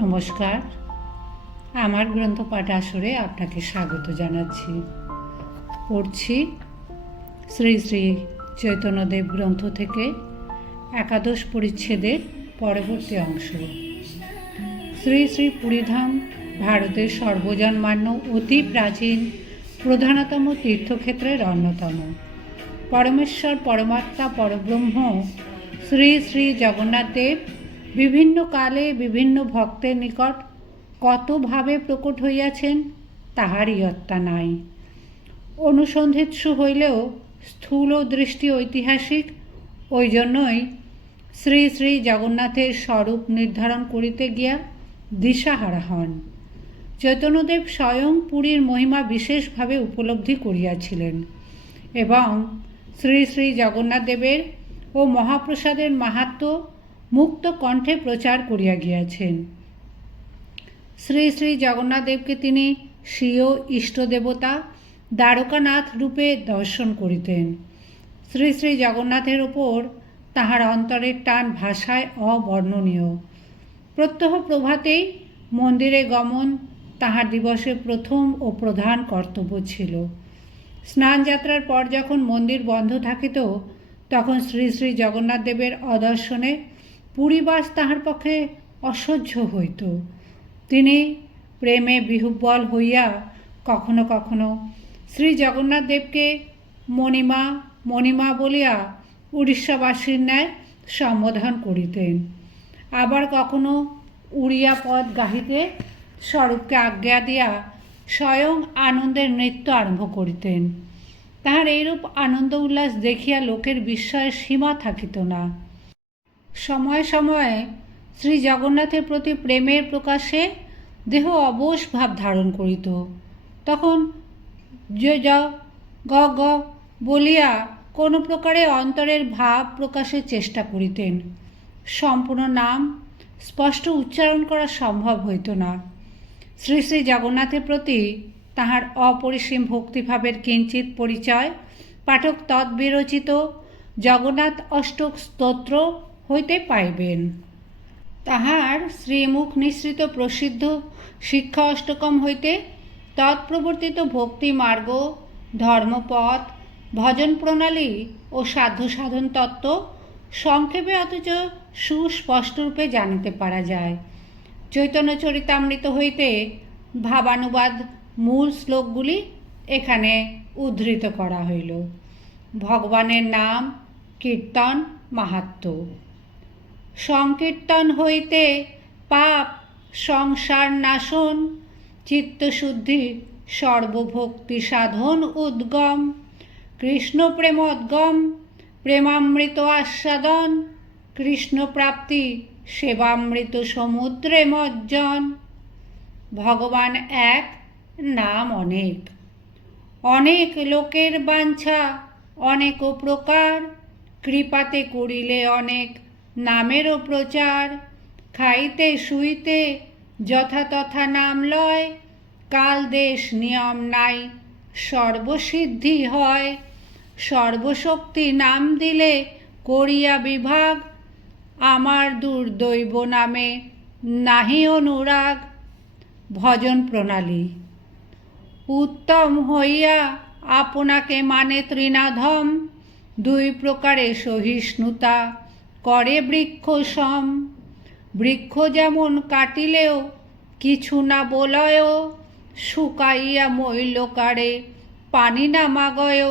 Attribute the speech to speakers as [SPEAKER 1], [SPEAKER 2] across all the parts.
[SPEAKER 1] নমস্কার। আমার গ্রন্থ পাঠ আসরে আপনাকে স্বাগত জানাচ্ছি। পড়ছি শ্রী শ্রী চৈতন্যদেব গ্রন্থ থেকে একাদশ পরিচ্ছেদের পরবর্তী অংশ। শ্রী শ্রী পুরীধাম ভারতের সর্বজনমান্য অতি প্রাচীন, প্রধানতম তীর্থক্ষেত্রের অন্যতম। পরমেশ্বর, পরমাত্মা, পরব্রহ্ম, শ্রী শ্রী জগন্নাথ দেব বিভিন্ন কালে বিভিন্ন ভক্তের নিকট কতভাবে প্রকট হইয়াছেন তাহার ইয়ত্তা নাই। অনুসন্ধিৎসু হইলেও স্থূল দৃষ্টি ঐতিহাসিক ওই জন্যই শ্রী শ্রী জগন্নাথের স্বরূপ নির্ধারণ করিতে গিয়া দিশাহারা হন। চৈতন্যদেব স্বয়ং পুরীর মহিমা বিশেষভাবে উপলব্ধি করিয়াছিলেন এবং শ্রী শ্রী জগন্নাথ দেবের ও মহাপ্রসাদের মাহাত্ম্য মুক্ত কণ্ঠে প্রচার করিয়া গিয়াছেন। শ্রী শ্রী জগন্নাথদেবকে তিনি স্বীয় ইষ্টদেবতা দ্বারকানাথ রূপে দর্শন করিতেন। শ্রী শ্রী জগন্নাথের ওপর তাহার অন্তরের টান ভাষায় অবর্ণনীয়। প্রত্যহ প্রভাতেই মন্দিরে গমন তাহার দিবসের প্রথম ও প্রধান কর্তব্য ছিল। স্নান যাত্রার পর যখন মন্দির বন্ধ থাকিত, তখন শ্রী শ্রী জগন্নাথ দেবের অদর্শনে পুরীবাস তাহার পক্ষে অসহ্য হইত। তিনি প্রেমে বিহুব্বল হইয়া কখনো কখনো শ্রী জগন্নাথ দেবকে মণিমা মণিমা বলিয়া উড়িষ্যাবাসীর ন্যায় সম্বোধন করিতেন। আবার কখনো উড়িয়া পদ গাহিতে স্বরূপকে আজ্ঞা দিয়া স্বয়ং আনন্দের নৃত্য আরম্ভ করিতেন। তাহার এইরূপ আনন্দ উল্লাস দেখিয়া লোকের বিস্ময়ের সীমা থাকিত না। সময়ে সময়ে শ্রী জগন্নাথের প্রতি প্রেমের প্রকাশে দেহ অবশ ভাব ধারণ করিত। তখন জ গ গ বলিয়া কোনো প্রকারে অন্তরের ভাব প্রকাশের চেষ্টা করিতেন। সম্পূর্ণ নাম স্পষ্ট উচ্চারণ করা সম্ভব হইত না। শ্রী শ্রী জগন্নাথের প্রতি তাহার অপরিসীম ভক্তিভাবের কিঞ্চিত পরিচয়, পাঠক তৎবিরচিত, জগন্নাথ অষ্টক স্তোত্র হইতে পাইবেন তাহার শ্রীমুখ নিঃসৃত প্রসিদ্ধ শিক্ষা অষ্টকম হইতে তৎপ্রবর্তিত ভক্তি মার্গ, ধর্মপথ, ভজন প্রণালী ও সাধ্য সাধন তত্ত্ব সংক্ষেপে অথচ সুস্পষ্টরূপে জানিতে পারা যায়। চৈতন্য চরিতামৃত হইতে ভাবানুবাদ মূল শ্লোকগুলি এখানে উদ্ধৃত করা হইল। ভগবানের নাম, কীর্তন, মাহাত্ম। সংকীর্তন হইতে পাপ, সংসার নাশন, চিত্তশুদ্ধি, সর্বভক্তি সাধন উদ্গম কৃষ্ণ প্রেমোদ্গম প্রেমামৃত আস্বাদন কৃষ্ণ প্রাপ্তি সেবামৃত সমুদ্রে মজ্জন। ভগবান এক, নাম অনেক। অনেক লোকের বাঞ্ছা, অনেক প্রকার, কৃপাতে করিলে অনেক নামেরও প্রচার। খাইতে, শুইতে যথাতথা নাম লয়। কাল দেশ নিয়ম নাই, সর্বসিদ্ধি হয়। সর্বশক্তি নাম দিলে করিয়া বিভাগ। আমার দুর্দৈব নামে নাহি অনুরাগ। ভজন প্রণালী। উত্তম হইয়া আপনাকে মানে তৃণাধম দুই প্রকারে সহিষ্ণুতা। করে বৃক্ষ সম। বৃক্ষ যেমন কাটিলেও কিছু না বলয় শুকাইয়া মৈলকারে পানি না মাগয়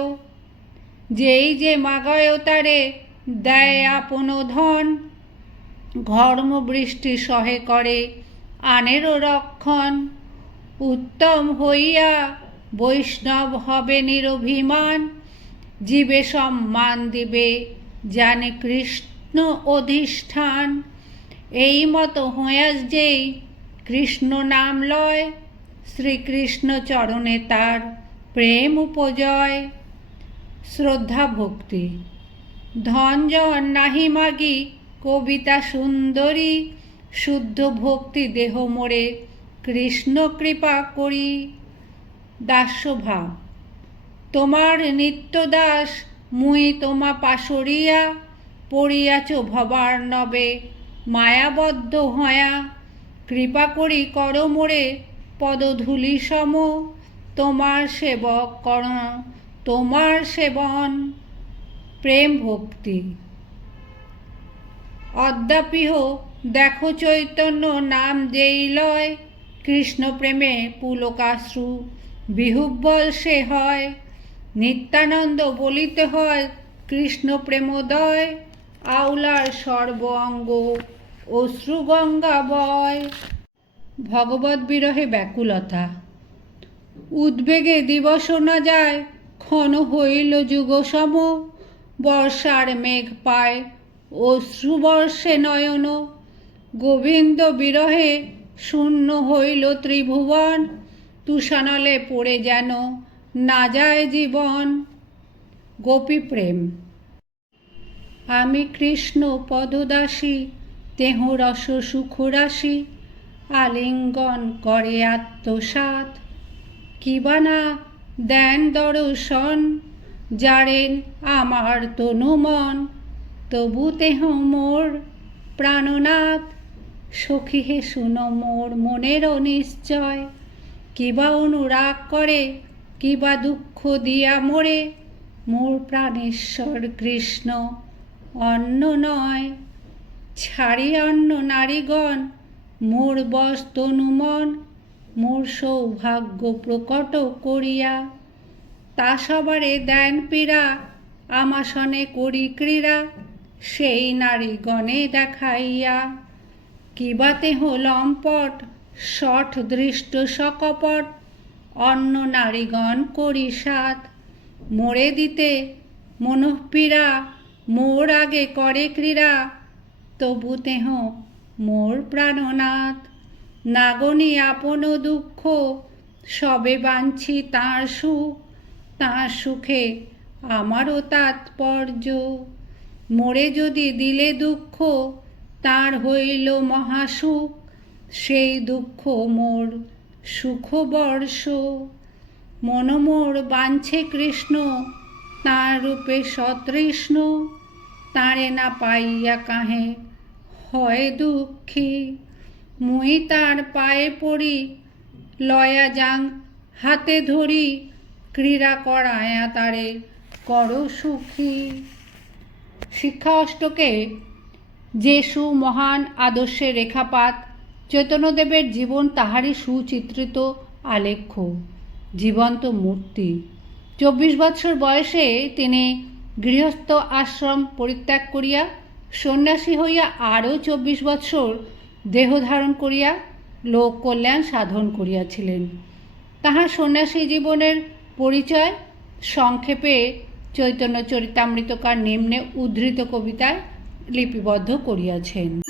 [SPEAKER 1] যেই যে মাগয় তারে দেয় আপন ধন, ঘর্ম বৃষ্টি সহে করে আনেরও রক্ষণ। উত্তম হইয়া বৈষ্ণব হবে নিরভিমান, জীবে সম্মান দিবে জানে কৃষ্ণ। অধিষ্ঠান। এই মতো হইয়াস যেই কৃষ্ণ নাম লয়, শ্রীকৃষ্ণ চরণে তার প্রেম উপজয়। শ্রদ্ধা ভক্তি, ধন জন নাহি মাগি, কবিতা সুন্দরী, শুদ্ধ ভক্তি দেহ মোড়ে কৃষ্ণ কৃপা করি। দাস্যভাব তোমার নিত্য দাস মুই তোমা পাশরিয়া পড়িয়াছ ভবার নবে, মায়াবদ্ধ হয়া, কৃপা করি কর মোরে, পদধূলি সম, তোমার সেবক কর, তোমার সেবন, প্রেম ভক্তি। অদ্যাপিহ দেখো চৈতন্য নাম যেই লয়, কৃষ্ণ প্রেমে পুলকাশ্রু, বিহুব্বল সে হয়, নিত্যানন্দ বলিতে হয় কৃষ্ণ প্রেমোদয়। আউলার সর্ব অঙ্গ অশ্রুগঙ্গা বয়। ভগবত বিরহে ব্যাকুলতা। উদ্বেগে দিবস না যায়, ক্ষণ হইল যুগসম। বর্ষার মেঘ পায় অশ্রুবর্ষে নয়ন। গোবিন্দ বিরহে শূন্য হইল ত্রিভুবন। তুষানলে পড়ে যেন না যায় জীবন। গোপী প্রেম। আমি কৃষ্ণ পদদাসী তেহ রস সুখরাশি, আলিঙ্গন করে আত্মসাত কিবা না দেন দর্শন জারেন আমার তনু মন, তবু তেহ মোর প্রাণনাথ। সখী হে, শুনো মোর মনের অনিশ্চয় কিবা অনুরাগ করে কিবা দুঃখ দিয়া মোরে। মোর প্রাণেশ্বর কৃষ্ণ অন্য নয়। ছাড়ি অন্য নারীগণ, মোর বস তনুমন মোর সৌভাগ্য প্রকট করিয়া। তা সবারে দেন পীড়া, আমাসনে করি ক্রীড়া, সেই নারীগণে দেখাইয়া। কিবাতে লম্পট শঠ দৃষ্ট সকপট অন্য নারীগণ করি সাত। মোড়ে দিতে মনঃপীড়া মোর আগে করে ক্রীড়া, তবু তেহ মোর প্রাণনাথ। নাগনি আপন দুঃখ, সবে বাঞ্ছি তাঁর সুখ, তাঁর সুখে আমারও তাৎপর্য। মোরে যদি দিলে দুঃখ, তার হইল মহাসুখ, সেই দুঃখ মোর সুখবর্ষ। মনমোর বাঞ্ছে কৃষ্ণ তাঁর রূপে সতৃষ্ণ, তাঁরে না পাইয়া কাহে হয় দুঃখী। মুই তার পায়ে পড়ি, লয়া যাং, হাতে ধরি, ক্রীড়া করায়া তারে কর সুখী। শিক্ষা অষ্টকে যে সুমহান আদর্শের রেখাপাত, চৈতন্যদেবের জীবন তাহারই সুচিত্রিত আলেখ্য, জীবন্ত মূর্তি। চব্বিশ বৎসর বয়সে তিনি গৃহস্থ আশ্রম পরিত্যাগ করিয়া সন্ন্যাসী হইয়া আরও চব্বিশ বৎসর দেহ ধারণ করিয়া লোক কল্যাণ সাধন করিয়াছিলেন। তাহার সন্ন্যাসী জীবনের পরিচয় সংক্ষেপে চৈতন্য চরিতামৃতকার নিম্নে উদ্ধৃত কবিতায় লিপিবদ্ধ করিয়াছেন।